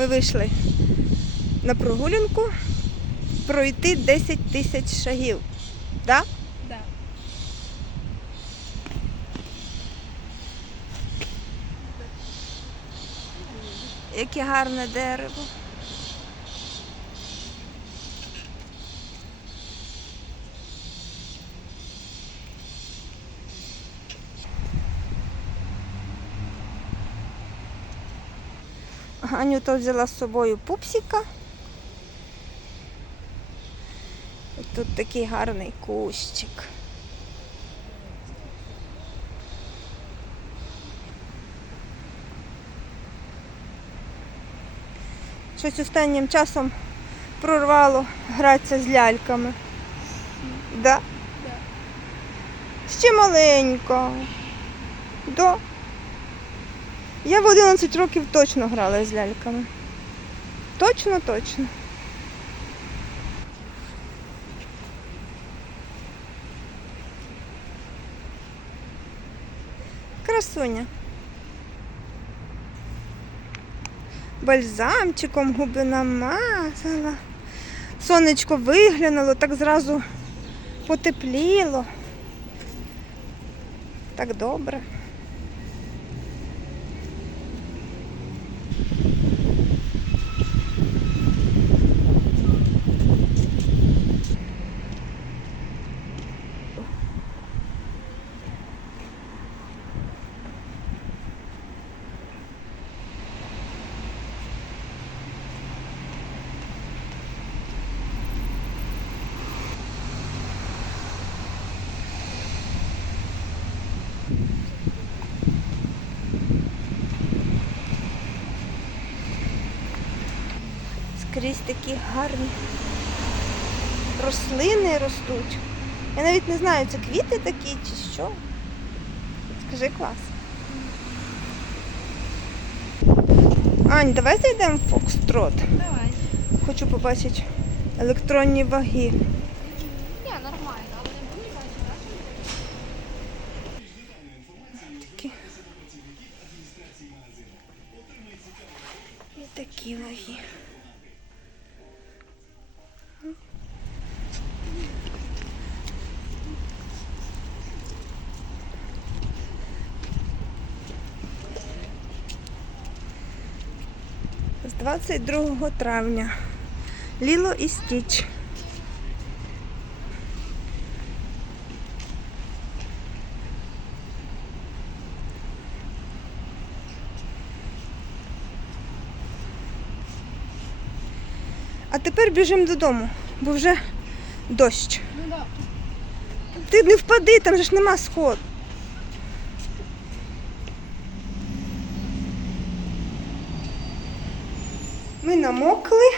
Ми вийшли на прогулянку пройти 10 тисяч шагів. Да? Да. Яке гарне дерево. Анюта взяла з собою пупсика. І тут такий гарний кущик. Щось останнім часом прорвало гратися з ляльками. Да? Да. Ще маленька. Да. Я в 11 років точно грала з ляльками. Точно, точно. Красуня. Бальзамчиком губи намазала. Сонечко виглянуло, так зразу потепліло. Так добре. Скрізь такі гарні рослини ростуть. Я навіть не знаю, це квіти такі чи що. Скажи клас. Ань, давай зайдемо в Фокстрот. Давай. Хочу побачити електронні ваги. Ні, нормально, але не буду бачити. Такі. І такі ваги. З 22 травня. Ліло і Стіч. А тепер біжимо додому, бо вже дощ. Ну. Ти не впади, там же ж нема сход. Ми намокли.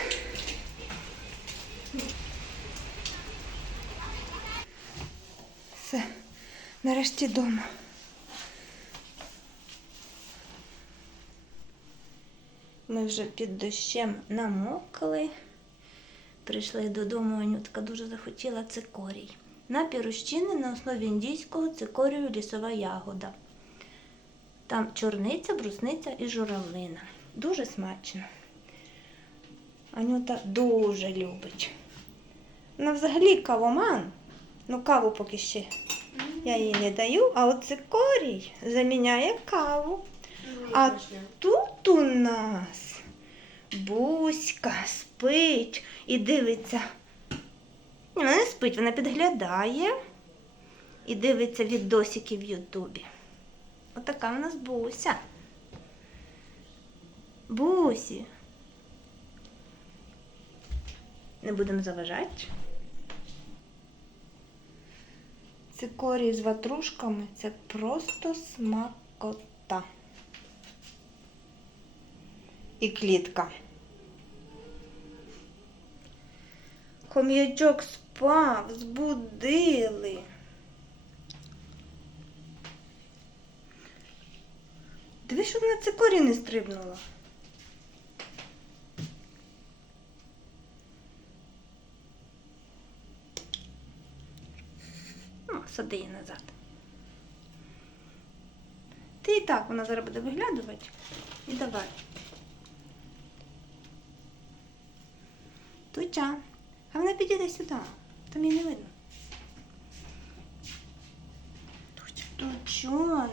Все, нарешті вдома. Ми вже під дощем намокли. Прийшли додому, Анютка дуже захотіла цикорій. Напій розчинний на основі індійського цикорію лісова ягода. Там чорниця, брусниця і журавлина. Дуже смачно. Анюта дуже любить. Вона взагалі кавоман. Ну, каву поки ще я їй не даю, а от цикорій заміняє каву. А тут у нас Буська спить і дивиться. Ні, вона не спить, вона підглядає і дивиться відосики в Ютубі. Отака в нас Буся. Бусі. Не будемо заважати. Цикорій з ватрушками це просто смакота. І клітка. Хом'ячок спав, збудили. Дивись, щоб на цикорі не стрибнула. сади її назад. Ти і так вона зараз буде виглядувати і давай. Туча, а вона підійде сюди, там її не видно. Туча, Тучона.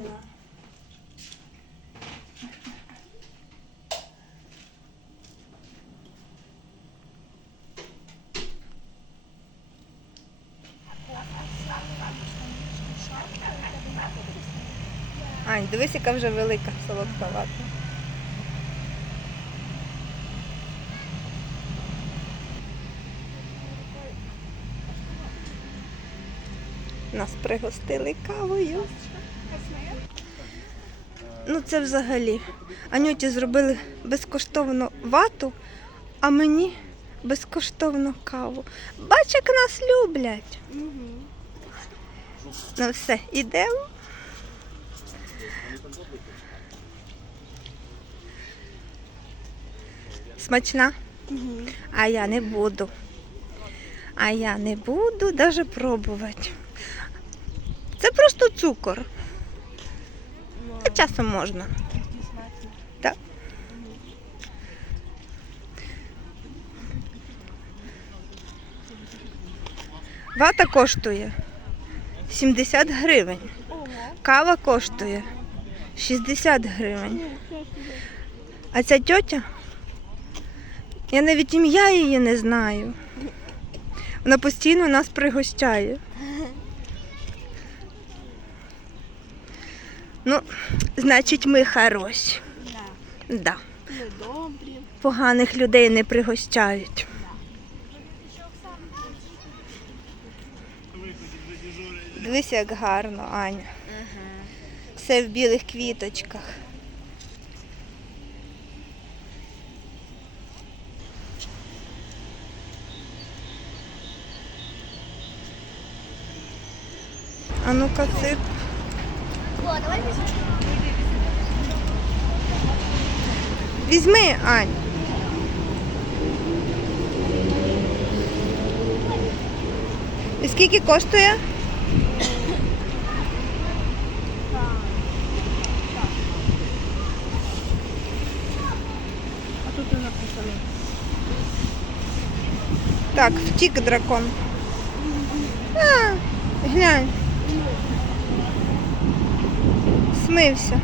Ань, дивись, яка вже велика солодковата. Нас пригостили кавою. Ну це взагалі. Анюті зробили безкоштовно вату, а мені безкоштовно каву. Бач, як нас люблять. Ну все, ідемо. Смачна? А я не буду. А я не буду даже пробувати. Це просто цукор. А часом можна. Так. Вата коштує 70 гривень. Кава коштує 60 гривень. А ця тьотя, я навіть ім'я її не знаю. Вона постійно нас пригощає. Ну, значить, ми хороші. Да. Да. Ми добрі. Поганих людей не пригощають. Дивись, як гарно, Аня. Все в білих квіточках. А ну-ка, цирк. О, давай візьмемо. Візьми, Ань. І скільки коштує? А тут не Так, втік дракон. А, глянь. Смився.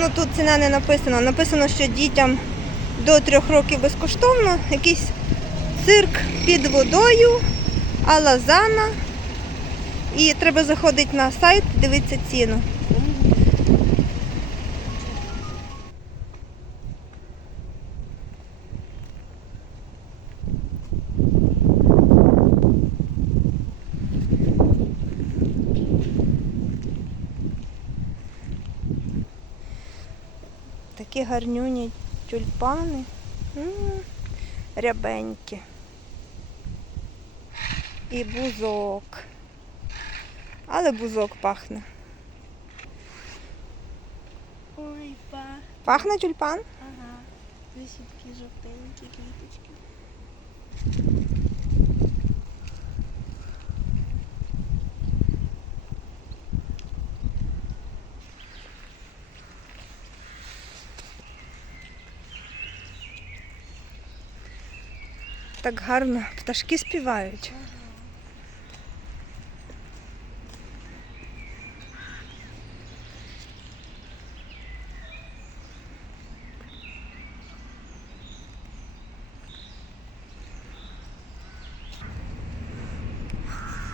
Ну тут ціна не написана. Написано, що дітям до трьох років безкоштовно. Якийсь цирк під водою, алазана. І треба заходити на сайт, дивитися ціну. Такі гарнюні тюльпани. М, Рябенькі. І бузок. Але бузок пахне. Ой, па. Пахне тюльпан? Ага. Такі жовтенькі квіточки. Так гарно пташки співають.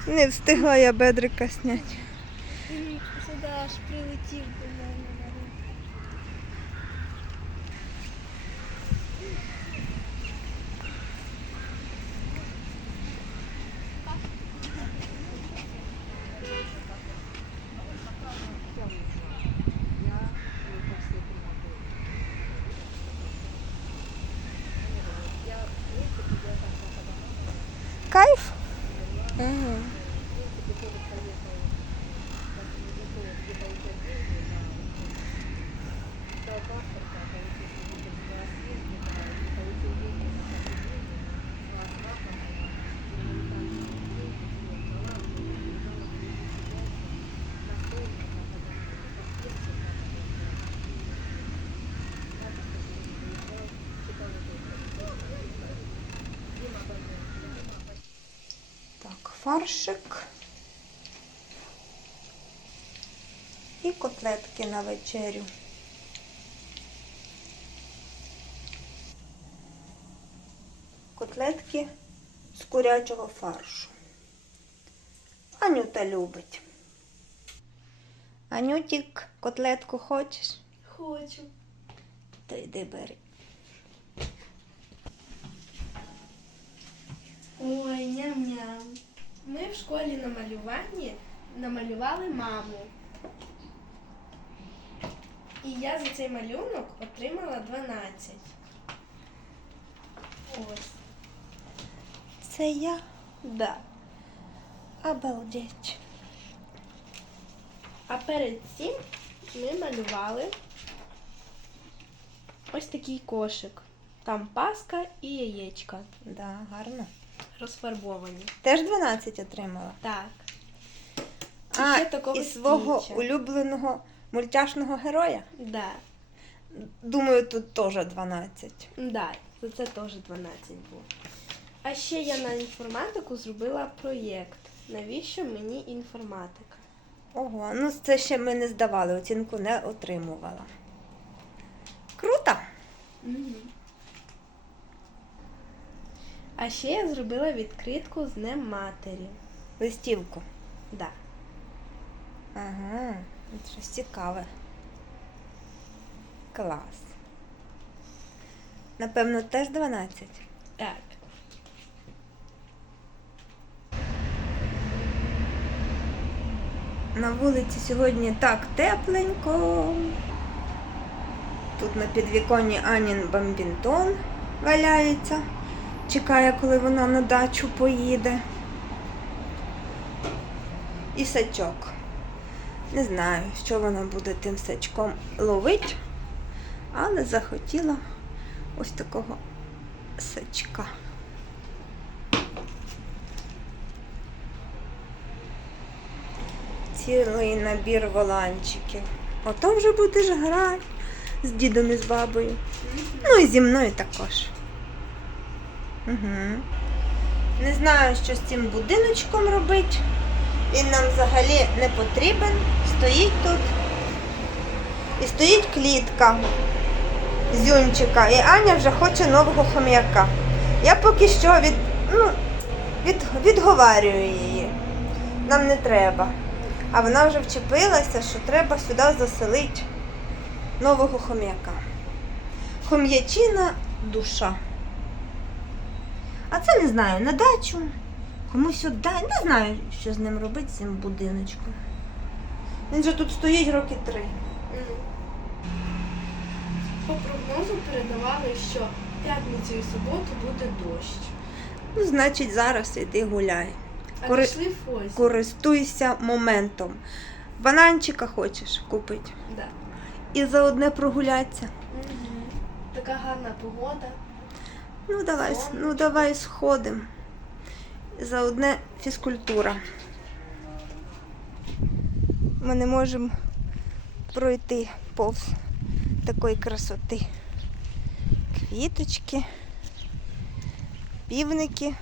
Не встигла я бедрика зняти. Він сюди аж прилетів до мене фаршик. І котлетки на вечерю. Котлетки з курячого фаршу. Анюта любить. Анютік, котлетку хочеш? Хочу. То йди бери. Ой, ням-ням. Ми в школі на малюванні намалювали маму. І я за цей малюнок отримала 12. Ось. Це я? Да. Обалдеть. А перед цим ми малювали ось такий кошик. Там паска і яєчка Да, гарно. Розфарбовані. Теж 12 отримала. Так. І А, ще такого і свого стіча. улюбленого мультяшного героя. Да. Думаю, тут теж 12. Да, за це теж 12 було. А ще я на інформатику зробила проєкт. Навіщо мені інформатика? Ого, ну це ще ми не здавали, оцінку не отримувала. Круто! А ще я зробила відкритку з Днем Матері. Листівку. Да. Ага, щось цікаве. Клас. Напевно, теж 12. Так. На вулиці сьогодні так тепленько. Тут на підвіконні Анін бамбінтон валяється. Чекає, коли вона на дачу поїде. І сачок. Не знаю, що вона буде тим сачком ловить, але захотіла ось такого сачка. цілий набір воланчиків. Ото вже будеш грати з дідом і з бабою. Ну і зі мною також. Угу. Не знаю, що з цим будиночком робити. Він нам взагалі не потрібен. Стоїть тут. І стоїть клітка зюнчика. І Аня вже хоче нового хом'яка. Я поки що від, ну, від, відговарюю її. Нам не треба. А вона вже вчепилася, що треба сюди заселити нового хом'яка. Хом'ячина душа. А це не знаю, на дачу. Комусь віддай. Не знаю, що з ним робити, з цим будиночком. Він же тут стоїть роки три. По прогнозу передавали, що п'ятницю і суботу буде дощ. Ну, значить, зараз іди гуляй. А Кори- пішли. Користуйся моментом. Бананчика хочеш купити. Да. І заодне прогулятися. Мгм. Така гарна погода. Ну давай, ну давай сходимо. Заодне фізкультура. Ми не можемо пройти повз такої красоти. Квіточки, півники.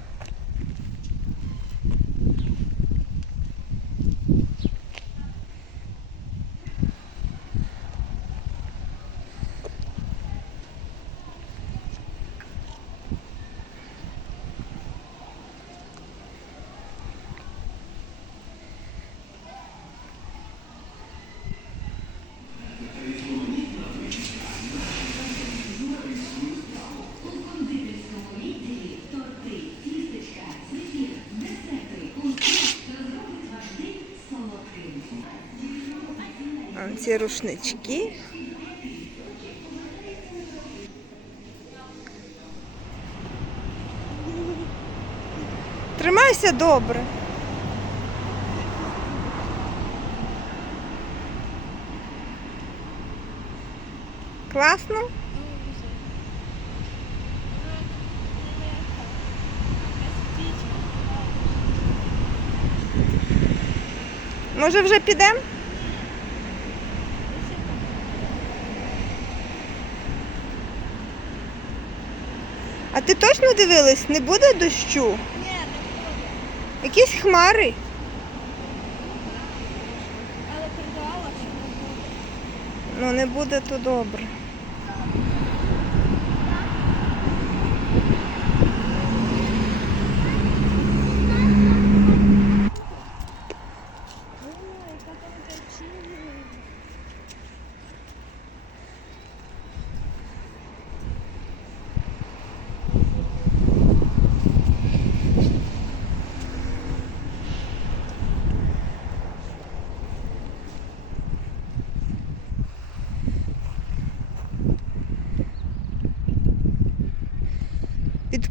А, Ці рушнички. Тримайся добре. Класно? Може вже підемо? А ти точно дивилась, не буде дощу? Ні, не буде. Якісь хмари. Але передавала, що не буде. Ну не буде то добре.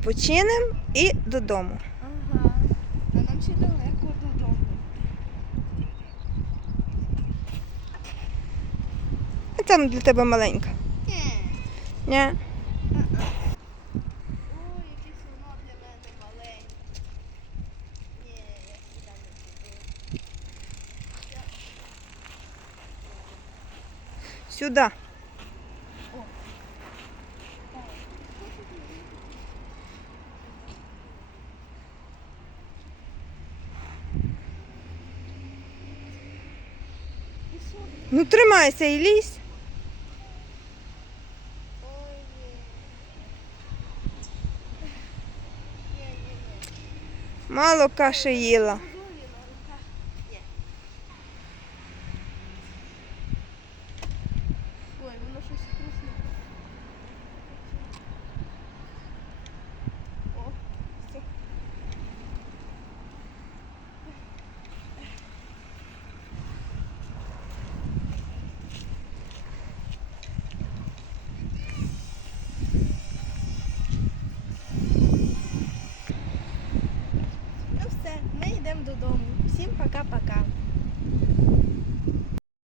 Відпочинемо і додому. Ага. А нам ще далеко додому. А там для тебе маленька. Ні. Ні? Ой, яке воно для мене маленьке. Ні, я сюди не піду. Сюди. Ну тримайся і лізь. Мало каші їла.